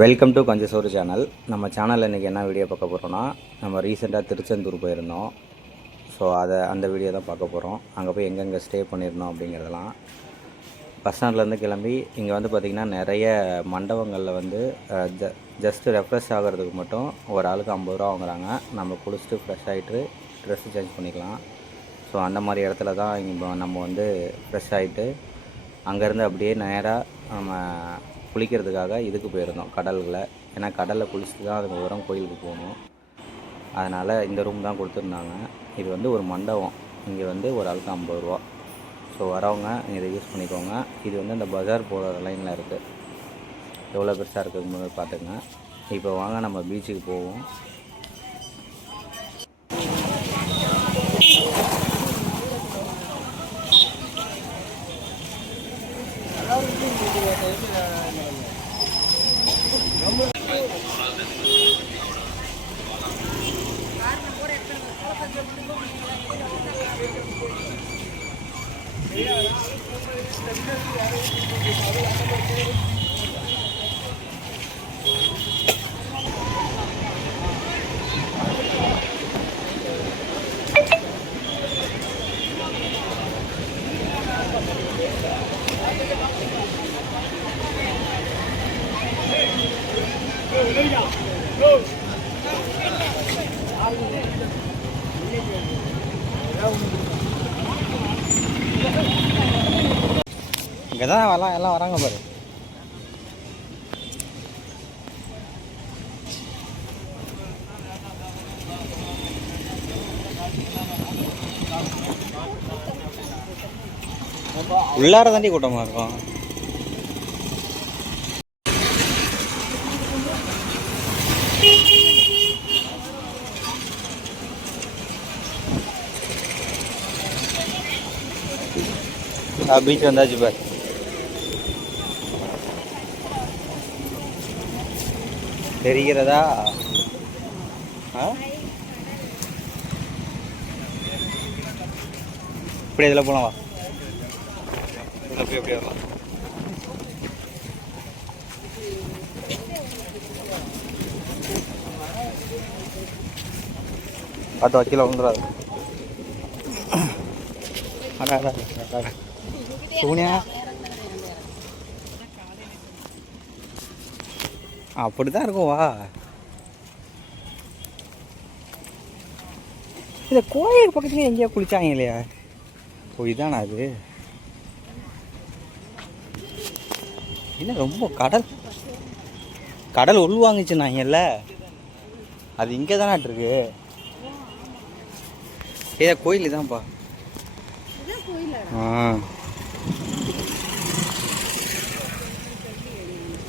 Welcome to கொஞ்சம் சோறு channel. நம்ம சேனலில் இன்றைக்கி என்ன வீடியோ பார்க்க போகிறோன்னா, நம்ம ரீசெண்டாக திருச்செந்தூர் போயிருந்தோம். ஸோ அந்த வீடியோ தான் பார்க்க போகிறோம். அங்கே போய் எங்கெங்கே ஸ்டே பண்ணியிருந்தோம் அப்படிங்கிறதெல்லாம். பஸ் ஸ்டாண்ட்லேருந்து கிளம்பி இங்கே வந்து பார்த்திங்கன்னா நிறைய மண்டபங்களில் வந்து ஜஸ்ட்டு ரெஃப்ரெஷ் ஆகிறதுக்கு மட்டும் ஒரு ஆளுக்கு 50 ரூபா வாங்குறாங்க. நம்ம குளிச்சுட்டு ஃப்ரெஷ் ஆகிட்டு ட்ரெஸ்ஸு சேஞ்ச் பண்ணிக்கலாம். ஸோ அந்த மாதிரி இடத்துல தான் இங்கே நம்ம வந்து ஃப்ரெஷ் ஆகிட்டு அங்கேருந்து அப்படியே நேராக நம்ம குளிக்கிறதுக்காக இதுக்கு போயிருந்தோம், கடலில். ஏன்னா கடலில் குளிச்சுட்டு தான் அதுக்கப்புறம் கோயிலுக்கு போகணும். அதனால் இந்த ரூம் தான் கொடுத்துருந்தாங்க. இது வந்து ஒரு மண்டபம். இங்கே வந்து ஒரு ஆளுக்கு 50 ரூபா. ஸோ வரவங்க இதை யூஸ் பண்ணிக்கோங்க. இது வந்து இந்த பஜார் போகிற லைனில் இருக்குது. எவ்வளோ பெருசாக இருக்குதுன்னு பார்த்துங்க. இப்போ வாங்க நம்ம பீச்சுக்கு போவோம். இங்கே தான் எல்லாம் வராங்க பாரு. உள்ளார தாண்டி கூட்டமாக இருக்கும். பீச் வந்தாச்சு பார். தெரிகிறதா? இப்படி இதில் போகலாம். வா, இதில் போய் எப்படி வரலாம்? பார்த்து வக்கீல வந்துடாது. சூனியா அப்படிதான் இருக்கும். வா, இந்த கோயிலுக்கு பக்கத்துலேயே எங்கேயா குளிச்சாங்க இல்லையா? போய் தானே அது என்ன ரொம்ப கடல் உள்வாங்குச்சுன்னாங்கல்ல, அது இங்கே தானே இருக்கு. ஏதா கோயில் இதான்ப்பா.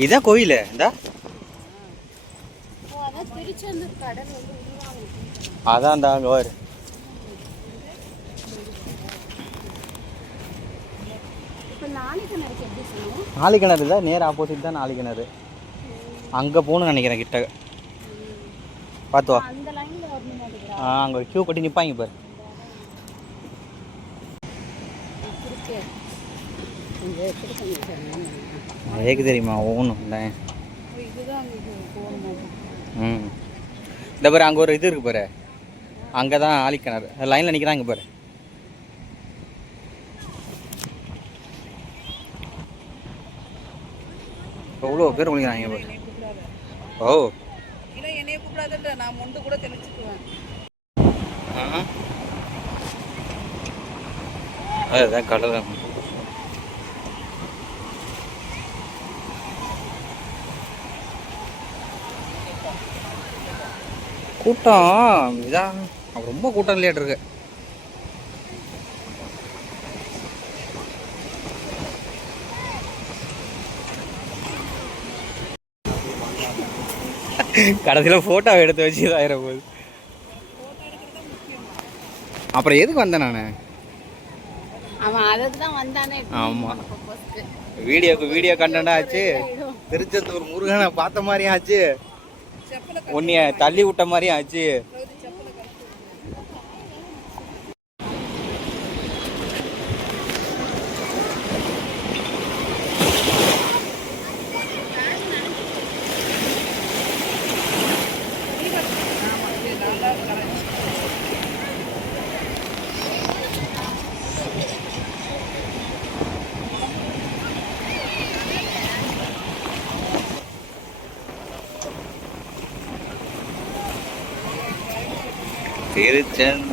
இதான் கோயில். இந்த அதான் இந்த அங்கே வரு நாளிக்கிணறு தான். நேர் ஆப்போசிட் தான் நாளிக்கிணறு. அங்கே போகணும்னு நினைக்கிறேன். கிட்ட பார்த்து வா. அங்கே ஒரு கியூ கட்டி நிற்பாங்க பாரு. ஏக்கு தெரியுமா ஒவ்வொன்றும் இல்லை. இந்த பாரு, அங்கே ஒரு இது இருக்கு பாரு. அங்கே தான் ஆழிக்கிணறு. லைனில் நிற்கிறாங்க பாரு. எவ்வளோ பேர் குளிக்கிறாங்க பாரு. ஓ, என்னைய கூப்பிடாத, நான் முண்டு கூட தெளிச்சுக்குவேன். அதுதான் கடல். கூட்டம் இதான் ரொம்ப கூட்டம் இல்லையாட்டு இருக்கு. கடைசியில் ஃபோட்டோ எடுத்து வச்சு இதாகிற போகுது. அப்புறம் எதுக்கு வந்தேன் நான்? ஆமாம், வீடியோ கண்டென்ட் ஆச்சு. திருச்செந்தூர் முருகனை பார்த்த மாதிரியும் ஆச்சு, உன்னைய தள்ளி விட்ட மாதிரியும் ஆச்சு. திருச்செந்தூர்.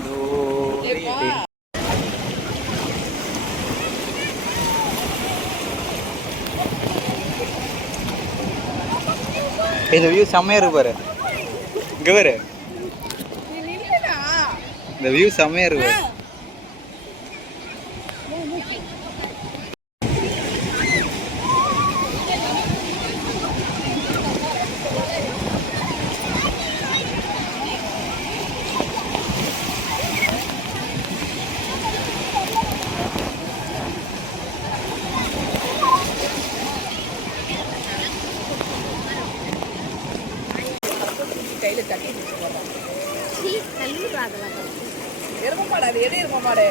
இந்த வியூ செம்மையா இருக்கு பாரு. இங்க பாரு, இந்த வியூ செம்மையா இருக்கு. கையில தட்டி எரும மாடு, அது எது எரும மாடு?